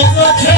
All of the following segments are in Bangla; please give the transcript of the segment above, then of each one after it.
জীবন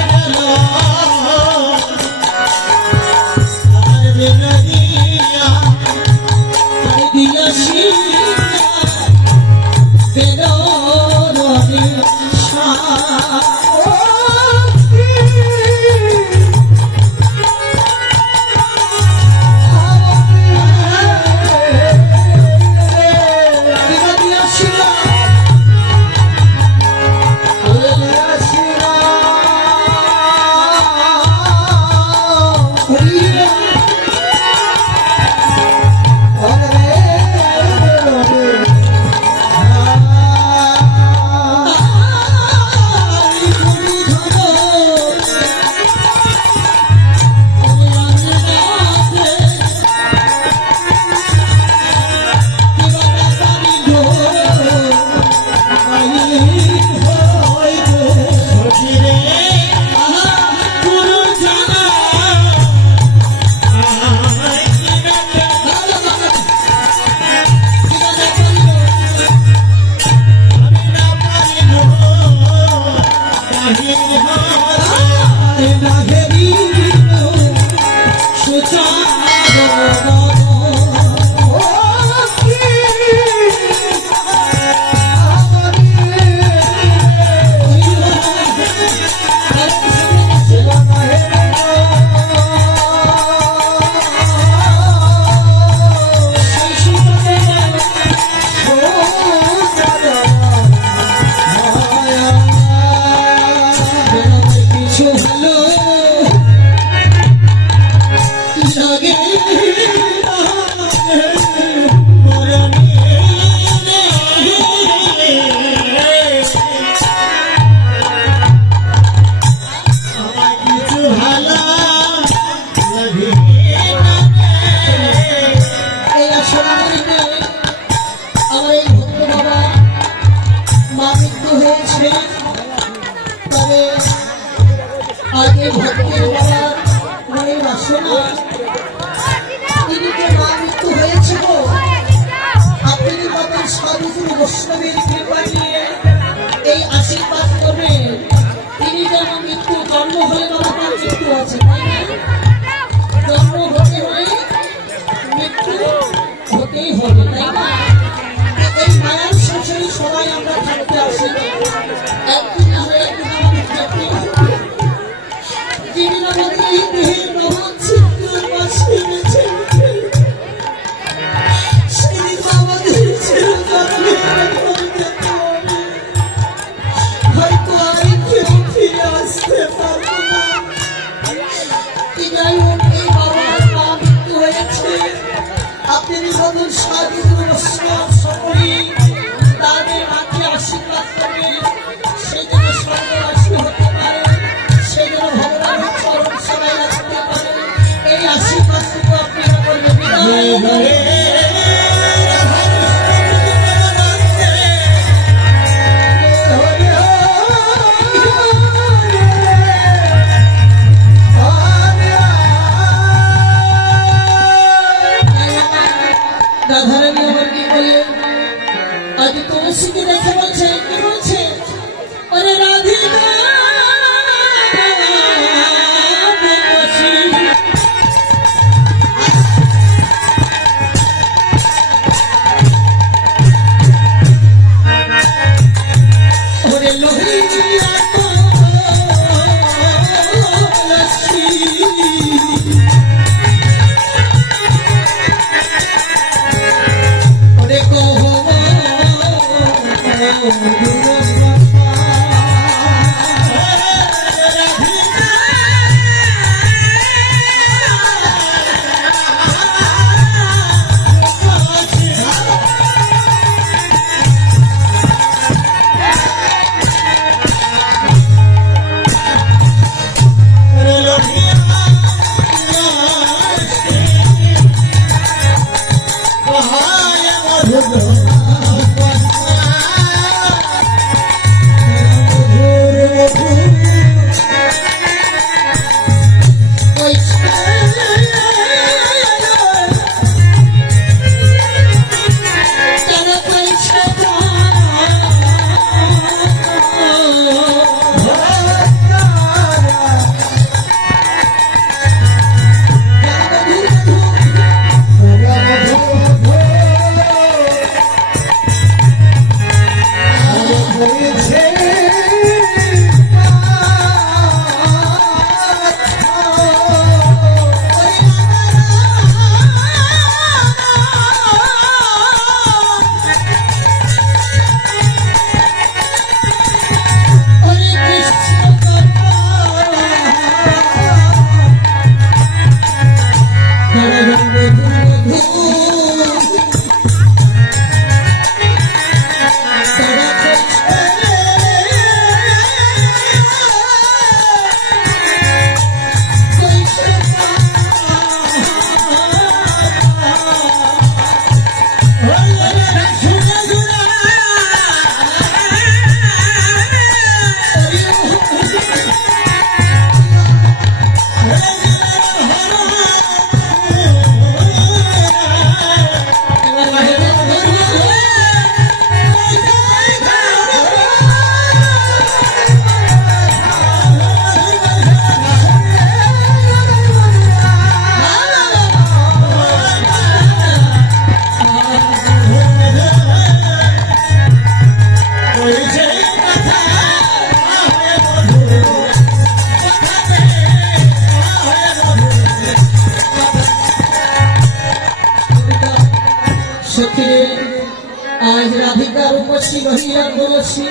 রসি রহিয়া রসি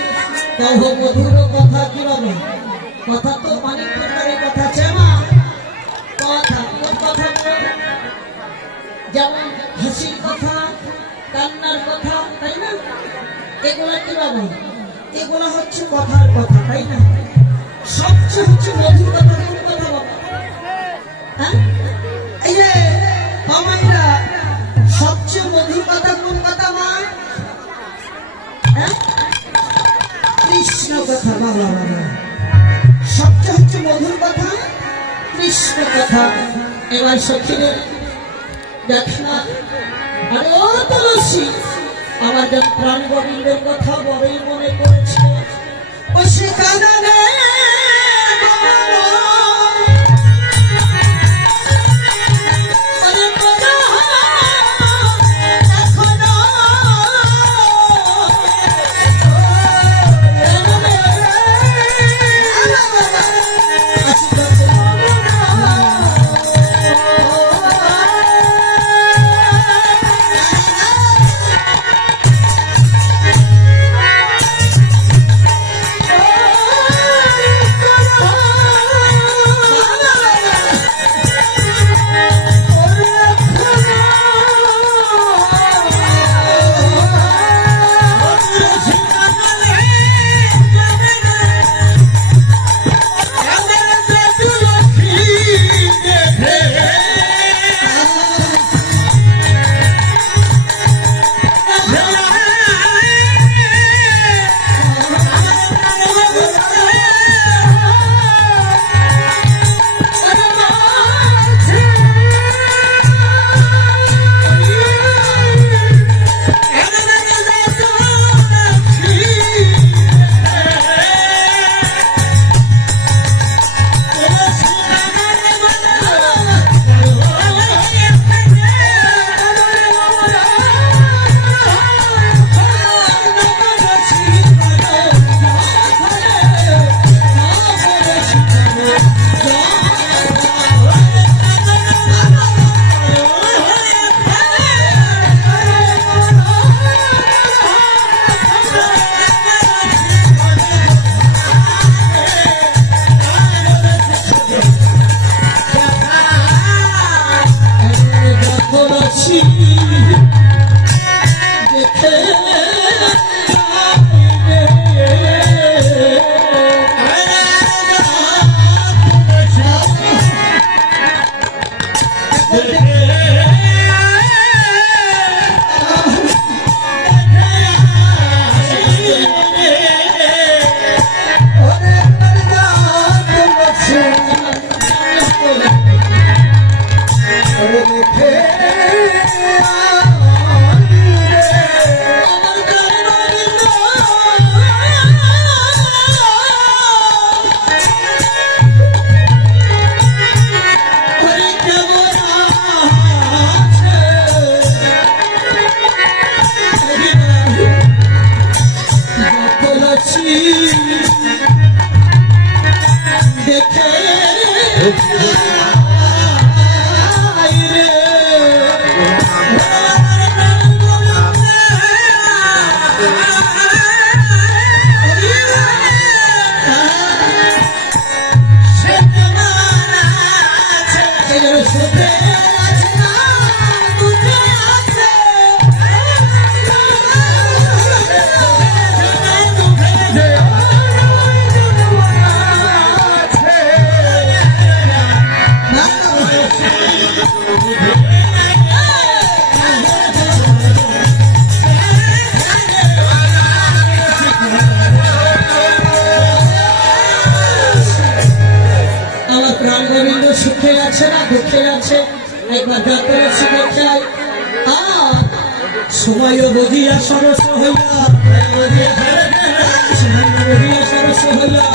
কহ মধুর কথা কিভাবে কথা তো অনেক প্রকারের কথা আছে মা কথা কোন কথা যেমন হাসির কথা কান্নার কথা তাই না এগুলা কিভাবে এগুলা হচ্ছে কথার কথা তাই না সবচেয়ে হচ্ছে মধুর কথা কোন কথা বাবা হ্যাঁ এই যে মামাইরা সবচেয়ে মধুর কথা কোন কথা মা হ্যাঁ কৃষ্ণ কথা বাবা বাবা সবচেয়ে হচ্ছে মধুর কথা কৃষ্ণ কথা এবার সখীদের দেখ না আরে ও তুলসী আমার যে প্রাণ গোবিন্দের কথা বড়ই মনে করেছে ও সে কাননে সুখে আছে না দুঃখে আছে একবার যাতে সুখে চাই সময়ও বধিয়া সরস হইয়া বধিয়া সরস হইয়া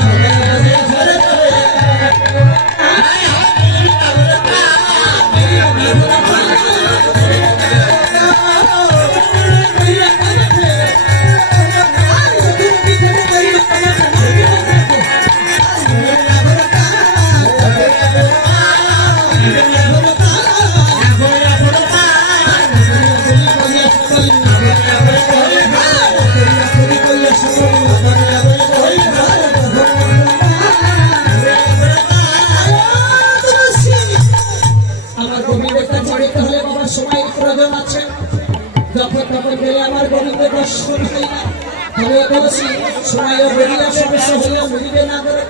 দাস হইয়া মরিবে না করে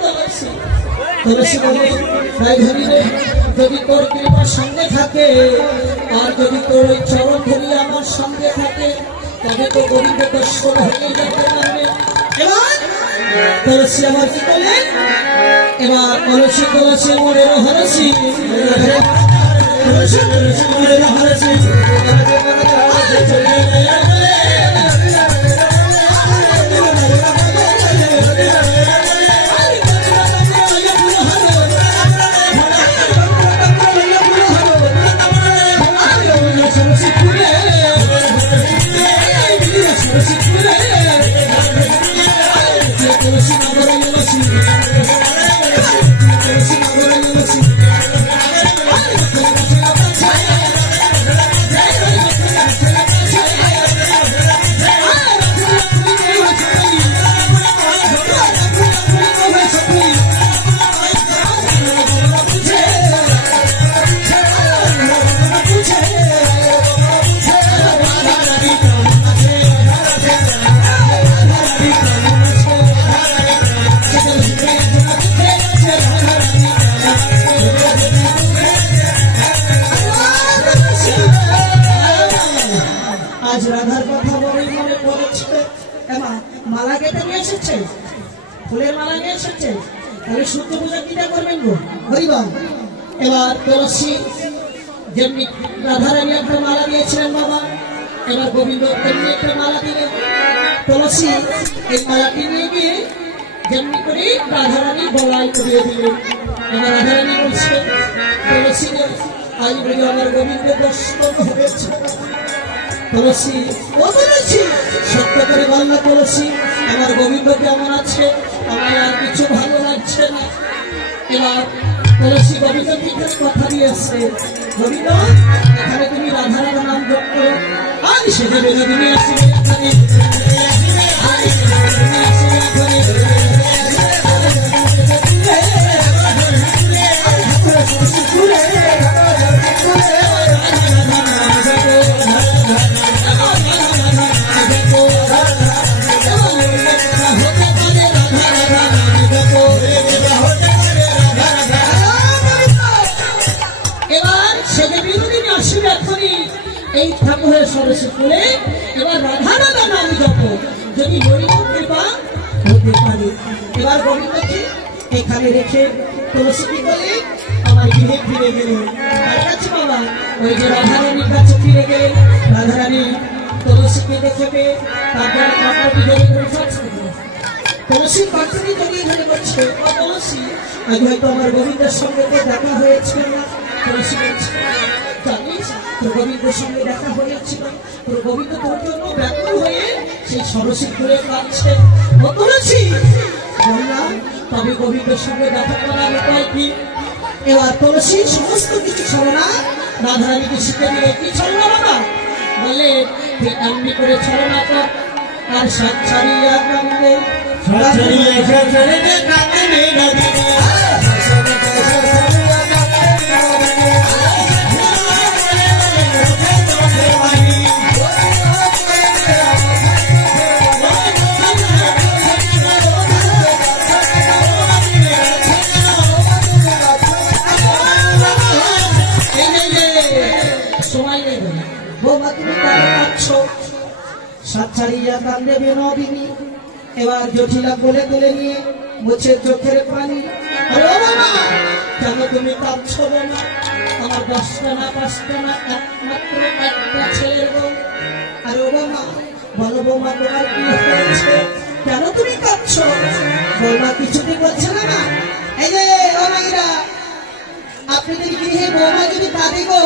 তুলসী তুলসী বলে তাই ধরিবে যদি তোর কৃপা সঙ্গে থাকে আর যদি তোর ওই চরণ ধরি আমার সঙ্গে থাকে তবে তো গোবিন্দ দর্শন হয়ে যেতে পারবে। এবার তুলসী আমার কি করলেন? এবার তুলসী তুলসী মরে হরসি তুলসী তুলসী মরে হরসি আজ রাধার কথা বলেই মনে পড়েছে। এমা মালা কেটে নিয়ে এসেছে, ফুলের মালা নিয়ে এসেছে, তাহলে সূর্য পূজা কিটা করবেন গো হরিবল। এবার তুলসী যেমনি রাধারানী একটা মালা দিয়েছিলেন বাবা, এবার গোবিন্দ তেমনি একটা মালা দিলেন। তুলসী এই মালাটি নিয়ে গিয়ে যেমনি করে রাধারানী গলায় করিয়ে দিলেন। এবার রাধারানী বলছে তুলসী আজ বলে আমার গোবিন্দ দর্শন হয়েছে। তুলসী ও তুলসী সত্য করে বলল তুলসী আমার গোবিন্দ কেমন আছে, আমার আর কিছু ভালো লাগছে না। এবার তুলসী গোবিন্দ থেকে কথা দিয়ে আসছে, গোবিন্দ এখানে তুমি রাধার নাম জপ করো, আর সেটা বিনোদিনী আসবে এখানে এই ঠাকুরের সরস্বতী ফুলে এবার রাধা রাধা নাম জপ যদি হরিণ কৃপা হতে পারে। এবার গোবিন্দকে এখানে রেখে তুলসী কি করলে আমার গৃহে ফিরে গেলেন। তার কাছে বাবা ওই যে রাধারানীর কাছে ফিরে গেলেন। রাধারানী তুলসীকে দেখে পেয়ে তারপর কাপড়টি জড়িয়ে ধরে থাকছে, তুলসীর পাত্রটি জড়িয়ে ধরে করছে ও তুলসী আজ হয়তো আমার গোবিন্দের সঙ্গে দেখা হয়েছিল না। তুলসী বলছে জানিস তোর গোবিন্দের সঙ্গে দেখা হয়েছিল, তোর গোবিন্দ তোর জন্য ব্যাকুল হয়ে সেই সরস্বতী ঘুরে কাঁদছে। ও তুলসী বললাম তবে গোবিন্দের সঙ্গে দেখা করার উপায় কি? এবার তুলসী সমস্ত কিছু ছলনা রাধারানীকে শিখে দিলে। কি ছলনা বাবা? বলে যে এমনি করে ছলনা কর আর সাত ছাড়িয়া কান্দে সাতছাড়িয়া কান্দে বিনোদিনী। এবার জটিলা বলে তুলে নিয়ে মুছে চোখের পানি। আরে ও বাবা কেন তুমি কাঁদছো না? আমার 10টা না 5টা না একমাত্র একটা ছেলের বউ। আরে ও বাবা বলো বৌমা তোমার কি হয়েছে, কেন তুমি কাঁদছো? বৌমা কিছুতে বলছে না। এই যে ও মাইরা আপনাদের গৃহে বৌমা যদি কাঁদে গো